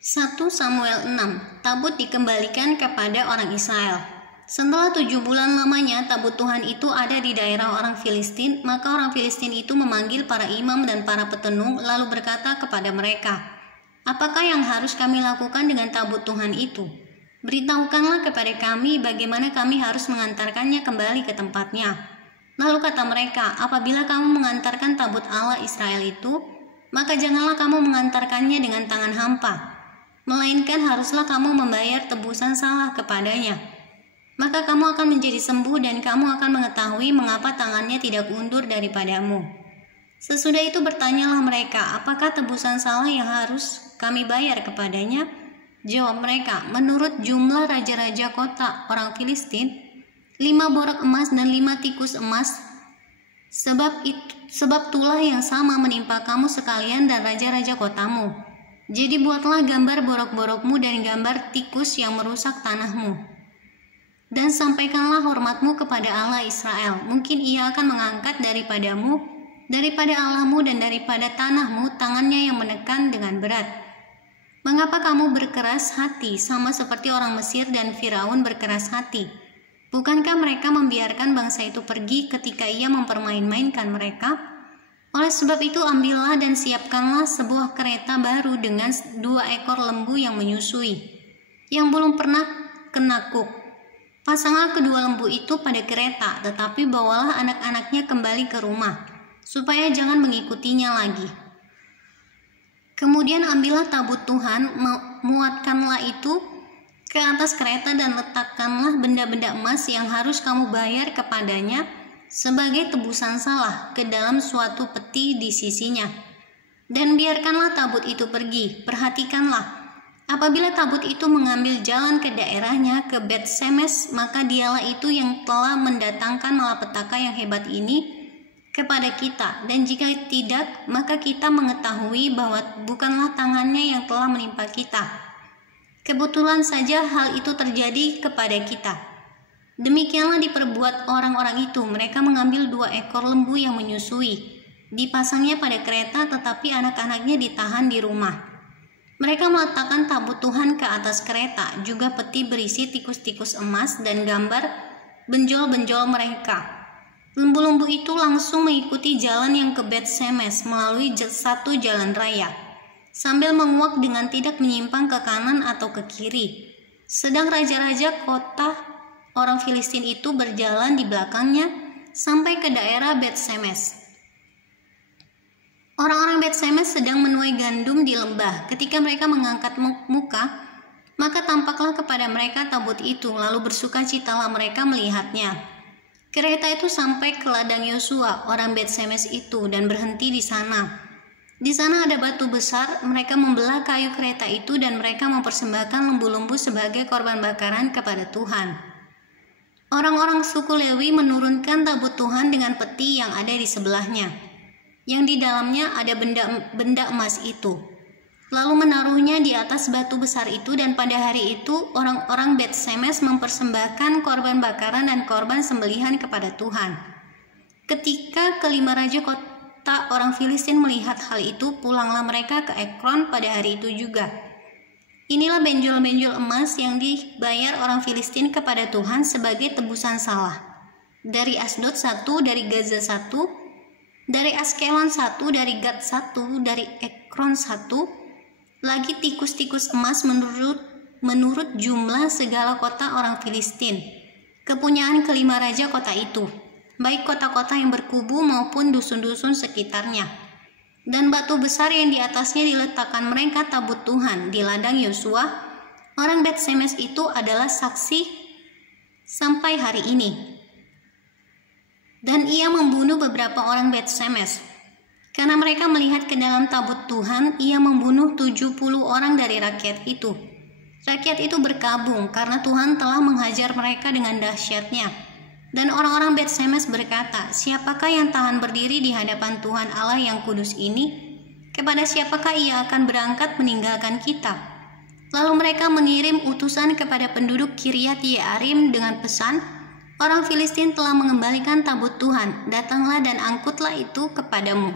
1 Samuel 6. Tabut dikembalikan kepada orang Israel. Setelah 7 bulan lamanya tabut Tuhan itu ada di daerah orang Filistin, maka orang Filistin itu memanggil para imam dan para petenung lalu berkata kepada mereka, "Apakah yang harus kami lakukan dengan tabut Tuhan itu? Beritahukanlah kepada kami bagaimana kami harus mengantarkannya kembali ke tempatnya." Lalu kata mereka, "Apabila kamu mengantarkan tabut Allah Israel itu, maka janganlah kamu mengantarkannya dengan tangan hampa, melainkan haruslah kamu membayar tebusan salah kepadanya. Maka kamu akan menjadi sembuh dan kamu akan mengetahui mengapa tangannya tidak undur daripadamu." Sesudah itu bertanyalah mereka, "Apakah tebusan salah yang harus kami bayar kepadanya?" Jawab mereka, "Menurut jumlah raja-raja kota orang Filistin, 5 borok emas dan 5 tikus emas. Sebab tulah yang sama menimpa kamu sekalian dan raja-raja kotamu. Jadi buatlah gambar borok-borokmu dan gambar tikus yang merusak tanahmu. Dan sampaikanlah hormatmu kepada Allah Israel. Mungkin ia akan mengangkat daripada Allahmu dan daripada tanahmu tangannya yang menekan dengan berat. Mengapa kamu berkeras hati sama seperti orang Mesir dan Firaun berkeras hati? Bukankah mereka membiarkan bangsa itu pergi ketika ia mempermain-mainkan mereka? Oleh sebab itu ambillah dan siapkanlah sebuah kereta baru dengan 2 ekor lembu yang menyusui, yang belum pernah kenakuk. Pasanglah kedua lembu itu pada kereta, tetapi bawalah anak-anaknya kembali ke rumah, supaya jangan mengikutinya lagi. Kemudian ambillah tabut Tuhan, muatkanlah itu ke atas kereta dan letakkanlah benda-benda emas yang harus kamu bayar kepadanya sebagai tebusan salah ke dalam suatu peti di sisinya. Dan biarkanlah tabut itu pergi. Perhatikanlah, apabila tabut itu mengambil jalan ke daerahnya, ke Bet-Semes, maka dialah itu yang telah mendatangkan malapetaka yang hebat ini kepada kita. Dan jika tidak, maka kita mengetahui bahwa bukanlah tangannya yang telah menimpa kita. Kebetulan saja hal itu terjadi kepada kita. Demikianlah diperbuat orang-orang itu. Mereka mengambil 2 ekor lembu yang menyusui, dipasangnya pada kereta, tetapi anak-anaknya ditahan di rumah. Mereka meletakkan tabut Tuhan ke atas kereta, juga peti berisi tikus-tikus emas dan gambar benjol-benjol mereka. Lembu-lembu itu langsung mengikuti jalan yang ke Bet-Semes melalui satu jalan raya, sambil menguak dengan tidak menyimpang ke kanan atau ke kiri. Sedang raja-raja kota orang Filistin itu berjalan di belakangnya sampai ke daerah Bet-Semes. Orang-orang Bet-Semes sedang menuai gandum di lembah. Ketika mereka mengangkat muka, maka tampaklah kepada mereka tabut itu, lalu bersukacitalah mereka melihatnya. Kereta itu sampai ke ladang Yosua, orang Bet-Semes itu, dan berhenti di sana. Di sana ada batu besar. Mereka membelah kayu kereta itu dan mereka mempersembahkan lembu-lembu sebagai korban bakaran kepada Tuhan. Orang-orang suku Lewi menurunkan tabut Tuhan dengan peti yang ada di sebelahnya, yang di dalamnya ada benda emas itu, lalu menaruhnya di atas batu besar itu. Dan pada hari itu orang-orang Bet-Semes mempersembahkan korban bakaran dan korban sembelihan kepada Tuhan. Ketika kelima raja kota orang Filistin melihat hal itu, pulanglah mereka ke Ekron pada hari itu juga. Inilah benjol-benjol emas yang dibayar orang Filistin kepada Tuhan sebagai tebusan salah. Dari Asdod 1, dari Gaza 1, dari Askelon 1, dari Gad 1, dari Ekron 1, lagi tikus-tikus emas menurut jumlah segala kota orang Filistin, kepunyaan kelima raja kota itu, baik kota-kota yang berkubu maupun dusun-dusun sekitarnya. Dan batu besar yang di atasnya diletakkan mereka tabut Tuhan di ladang Yosua, orang Bet-Semes itu adalah saksi sampai hari ini. Dan ia membunuh beberapa orang Bet-Semes. Karena mereka melihat ke dalam tabut Tuhan, ia membunuh 70 orang dari rakyat itu. Rakyat itu berkabung karena Tuhan telah menghajar mereka dengan dahsyatnya. Dan orang-orang Bet-Semes berkata, "Siapakah yang tahan berdiri di hadapan Tuhan Allah yang kudus ini? Kepada siapakah ia akan berangkat meninggalkan kita?" Lalu mereka mengirim utusan kepada penduduk Kiryat Yearim dengan pesan, "Orang Filistin telah mengembalikan tabut Tuhan. Datanglah dan angkutlah itu kepadamu."